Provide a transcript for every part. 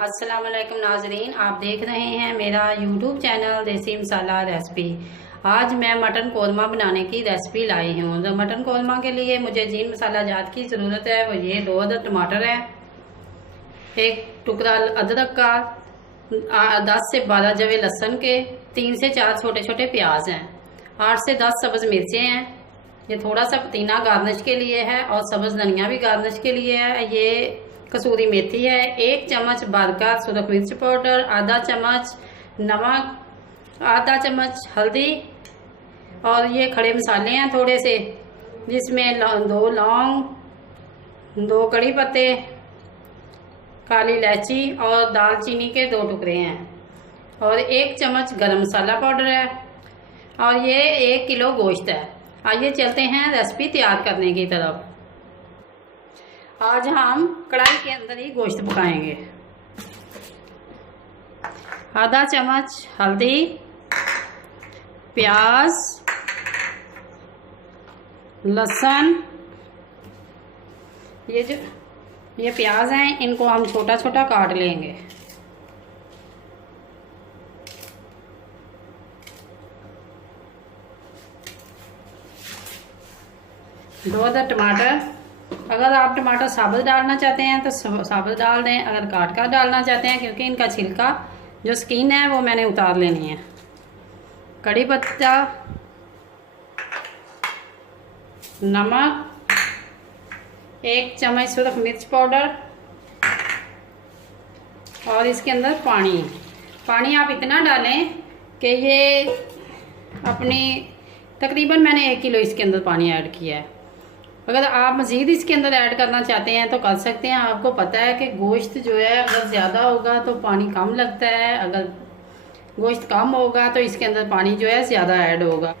अस्सलाम वालेकुम नाजरीन, आप देख रहे हैं मेरा यूट्यूब चैनल देसी मसाला रेसिपी। आज मैं मटन कोरमा बनाने की रेसिपी लाई हूँ। तो मटन कोरमा के लिए मुझे जिन मसाला जात की ज़रूरत है वो ये 2 अदद टमाटर है, एक टुकड़ा अदरक का, 10 से 12 जवे लहसुन के, 3 से 4 छोटे छोटे प्याज हैं, 8 से 10 सब्ज़ मिर्चें हैं, ये थोड़ा सा पुदीना गार्निश के लिए है और सब्ज़ धनिया भी गार्निश के लिए है, ये कसूरी मेथी है, 1 चम्मच बारका सुरख मिर्च पाउडर, आधा चम्मच नमक, आधा चम्मच हल्दी और ये खड़े मसाले हैं थोड़े से, जिसमें 2 लौंग, 2 कड़ी पत्ते, काली इलायची और दालचीनी के 2 टुकड़े हैं और 1 चम्मच गरम मसाला पाउडर है और ये 1 किलो गोश्त है। आइए चलते हैं रेसिपी तैयार करने की तरफ। आज हम कढ़ाई के अंदर ही गोश्त पकाएंगे। आधा चम्मच हल्दी, प्याज, लहसुन, ये प्याज हैं, इनको हम छोटा छोटा काट लेंगे। दो अदर टमाटर, अगर आप टमाटर साबुत डालना चाहते हैं तो साबुत डाल दें, अगर काट कर डालना चाहते हैं क्योंकि इनका छिलका जो स्किन है वो मैंने उतार लेनी है। कड़ी पत्ता, नमक, 1 चम्मच सुरख मिर्च पाउडर और इसके अंदर पानी आप इतना डालें कि ये अपनी तकरीबन मैंने 1 किलो इसके अंदर पानी ऐड किया है। अगर आप मज़ीद इसके अंदर ऐड करना चाहते हैं तो कर सकते हैं। आपको पता है कि गोश्त जो है अगर ज़्यादा होगा तो पानी कम लगता है, अगर गोश्त कम होगा तो इसके अंदर पानी जो है ज़्यादा ऐड होगा।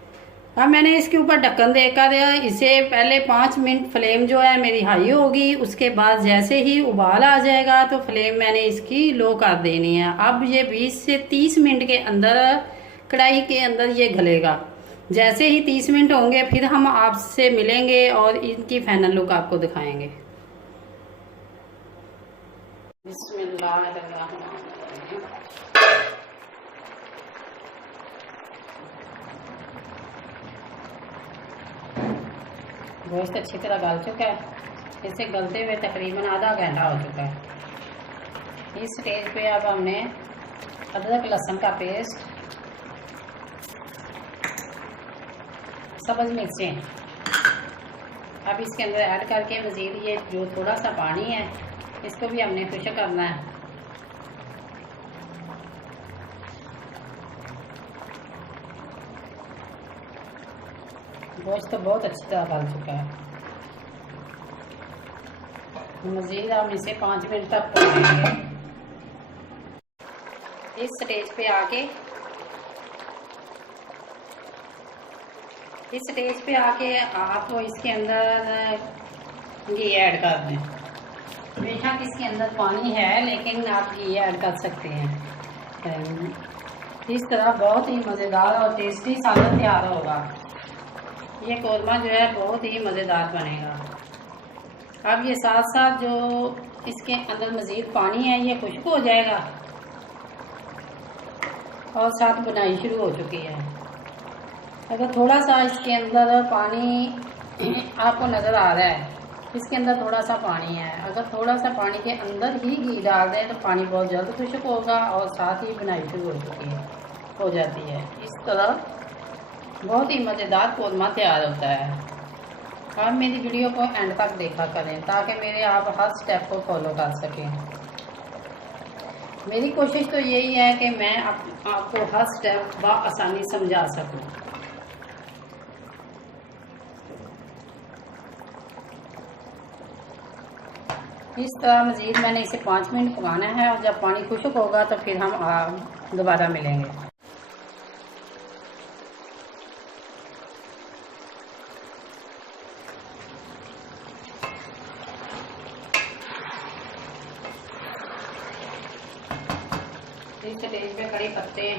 अब मैंने इसके ऊपर ढक्कन देकर इसे पहले 5 मिनट फ्लेम जो है मेरी हाई होगी, उसके बाद जैसे ही उबाल आ जाएगा तो फ्लेम मैंने इसकी लो कर देनी है। अब ये 20 से 30 मिनट के अंदर कढ़ाई के अंदर ये गलेगा। जैसे ही 30 मिनट होंगे फिर हम आपसे मिलेंगे और इनकी फाइनल लुक आपको दिखाएंगे। बिस्मिल्लाहिर्रहमानिर्रहीम। गोश्त अच्छी तरह गल चुका है, इसे गलते हुए तकरीबन आधा घंटा हो चुका है। इस स्टेज पे अब हमने अदरक लहसुन का पेस्ट, सब्ज़ मिर्चें अब इसके अंदर ऐड करके मज़ीद ये जो थोड़ा सा पानी है इसको भी हमने खुश्क करना है। गोश्त तो बहुत अच्छी तरह गल चुका है। मज़ीद हम इसे 5 मिनट तक पकाएंगे। इस स्टेज पे आके आप इसके अंदर घी ऐड कर दें। बेशक इसके अंदर पानी है लेकिन आप घी ऐड कर सकते हैं। इस तरह बहुत ही मज़ेदार और टेस्टी सालन तैयार होगा। ये कोरमा जो है बहुत ही मज़ेदार बनेगा। अब ये साथ साथ जो इसके अंदर मज़ीद पानी है ये खुश्क हो जाएगा और साथ बुनाई शुरू हो चुकी है। अगर थोड़ा सा इसके अंदर पानी आपको नज़र आ रहा है, इसके अंदर थोड़ा सा पानी है, अगर थोड़ा सा पानी के अंदर ही घी डाल दें तो पानी बहुत जल्द खुश्क होगा और साथ ही बुनाई शुरू हो जाती है। इस तरह बहुत ही मज़ेदार कोरमा तैयार होता है। आप मेरी वीडियो को एंड तक देखा करें ताकि मेरे आप हर स्टेप को फॉलो कर सकें। मेरी कोशिश तो यही है कि मैं आपको हर स्टेप बआसानी समझा सकूं। इस तरह मज़ीद मैंने इसे 5 मिनट पकाना है और जब पानी खुश्क होगा तो फिर हम दोबारा मिलेंगे। इस स्टेज पे कड़ी पत्ते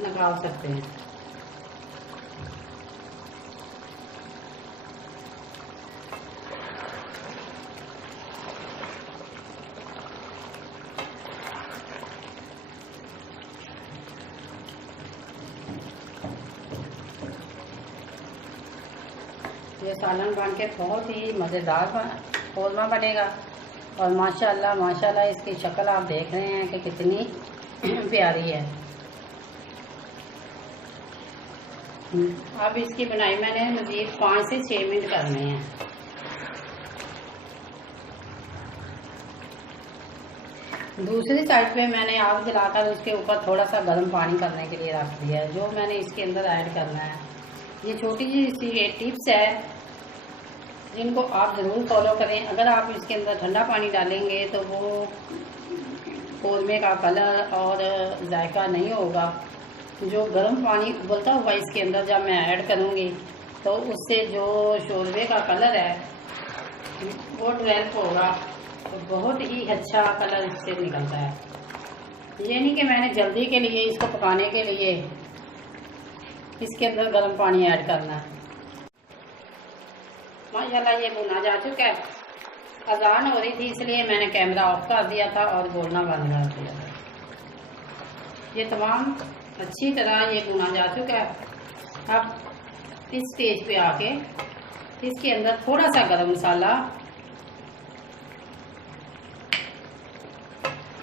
निकाल सकते हैं। ये सालन बन के बहुत ही मज़ेदार कौरमा बनेगा। और माशाल्लाह माशाल्लाह इसकी शक्ल आप देख रहे हैं कि कितनी प्यारी है। अब इसकी बनाई मैंने मज़ीद 5 से 6 मिनट करने हैं। दूसरी साइड पे मैंने आग जलाकर उसके ऊपर थोड़ा सा गर्म पानी करने के लिए रख दिया है, जो मैंने इसके अंदर ऐड करना है। ये छोटी सी टिप्स है जिनको आप ज़रूर फॉलो करें। अगर आप इसके अंदर ठंडा पानी डालेंगे तो वो कौरमे का कलर और जायका नहीं होगा। जो गर्म पानी उबलता हुआ इसके अंदर जब मैं ऐड करूँगी तो उससे जो शोरबे का कलर है वो डेवलप होगा, तो बहुत ही अच्छा कलर इससे निकलता है। ये नहीं कि मैंने जल्दी के लिए इसको पकाने के लिए इसके अंदर गर्म पानी ऐड करना है। माशाल्लाह ये भुना जा चुका है। अजान हो रही थी इसलिए मैंने कैमरा ऑफ कर दिया था और बोलना बंद कर दिया था। ये तमाम अच्छी तरह ये भुना जा चुका है। अब इस स्टेज पे आके इसके अंदर थोड़ा सा गरम मसाला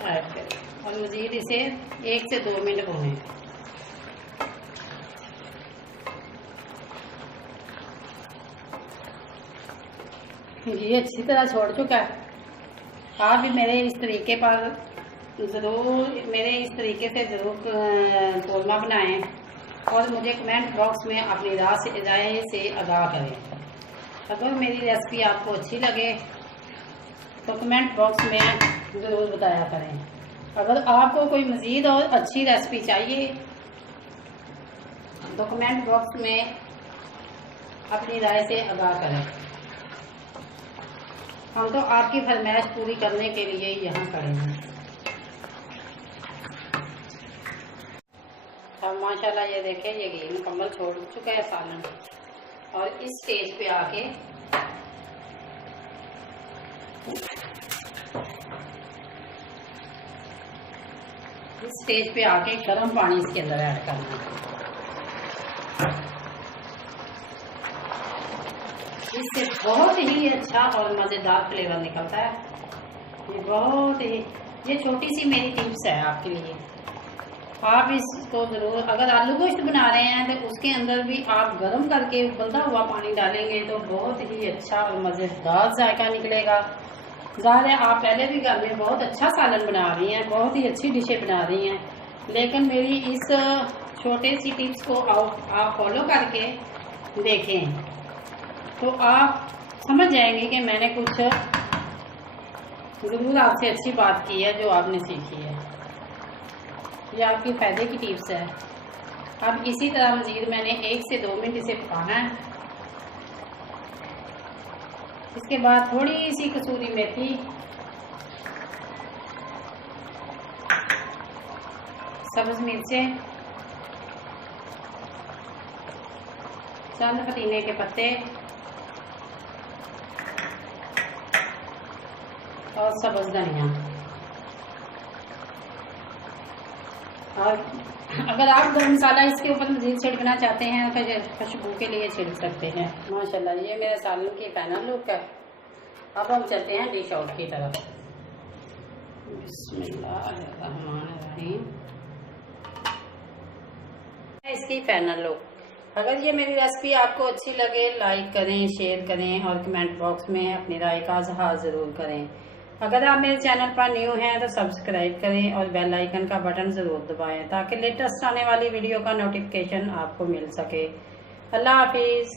ऐड करें और मज़ीद इसे 1 से 2 मिनट भूनें। ये अच्छी तरह छोड़ चुका है। आप भी मेरे इस तरीके से ज़रूर कौरमा बनाएं और मुझे कमेंट बॉक्स में अपनी राय से आगाह करें। अगर मेरी रेसिपी आपको अच्छी लगे तो कमेंट बॉक्स में ज़रूर बताया करें। अगर आपको कोई मज़ीद और अच्छी रेसिपी चाहिए तो कमेंट बॉक्स में अपनी राय से आगाह करें। हम तो आपकी फरमाइश पूरी करने के लिए यहाँ खड़े हैं। अब माशाल्लाह ये देखें ये घी मुकम्मल छोड़ चुका है सालन। और इस स्टेज पे आके गर्म पानी इसके अंदर ऐड करना है। इससे बहुत ही अच्छा और मज़ेदार फ्लेवर निकलता है। ये छोटी सी मेरी टिप्स है आपके लिए। आप इसको ज़रूर, अगर आलू गोश्त बना रहे हैं तो उसके अंदर भी आप गर्म करके उबलता हुआ पानी डालेंगे तो बहुत ही अच्छा और मज़ेदार जायका निकलेगा। ज़ाहिर है आप पहले भी घर में बहुत अच्छा सालन बना रही हैं, बहुत ही अच्छी डिशें बना रही हैं, लेकिन मेरी इस छोटे सी टिप्स को आप फॉलो करके देखें तो आप समझ जाएंगे कि मैंने कुछ ज़रूर आपसे अच्छी बात की है जो आपने सीखी है। ये आपकी फ़ायदे की टिप्स है। अब इसी तरह मज़ीद मैंने 1 से 2 मिनट इसे पकाना है। इसके बाद थोड़ी सी कसूरी मेथी, सब्ज़ मिर्चें, चंद पुदीने के पत्ते और सब्ज़ धनिया। और अगर आप गरम मसाला इसके ऊपर मज़ीद छिड़कना चाहते हैं तो खुशबू के लिए छिड़क सकते हैं। माशाल्लाह ये मेरे सालन की फाइनल लुक है। अब हम चलते हैं डिश आउट की तरफ। बिस्मिल्लाहिर्रहमानिर्रहीम। इसकी फाइनल लुक। अगर ये मेरी रेसिपी आपको अच्छी लगे लाइक करें, शेयर करें और कमेंट बॉक्स में अपनी राय का इज़हार ज़रूर करें। अगर आप मेरे चैनल पर न्यू हैं तो सब्सक्राइब करें और बेल आइकन का बटन ज़रूर दबाएं ताकि लेटेस्ट आने वाली वीडियो का नोटिफिकेशन आपको मिल सके। अल्लाह हाफिज़।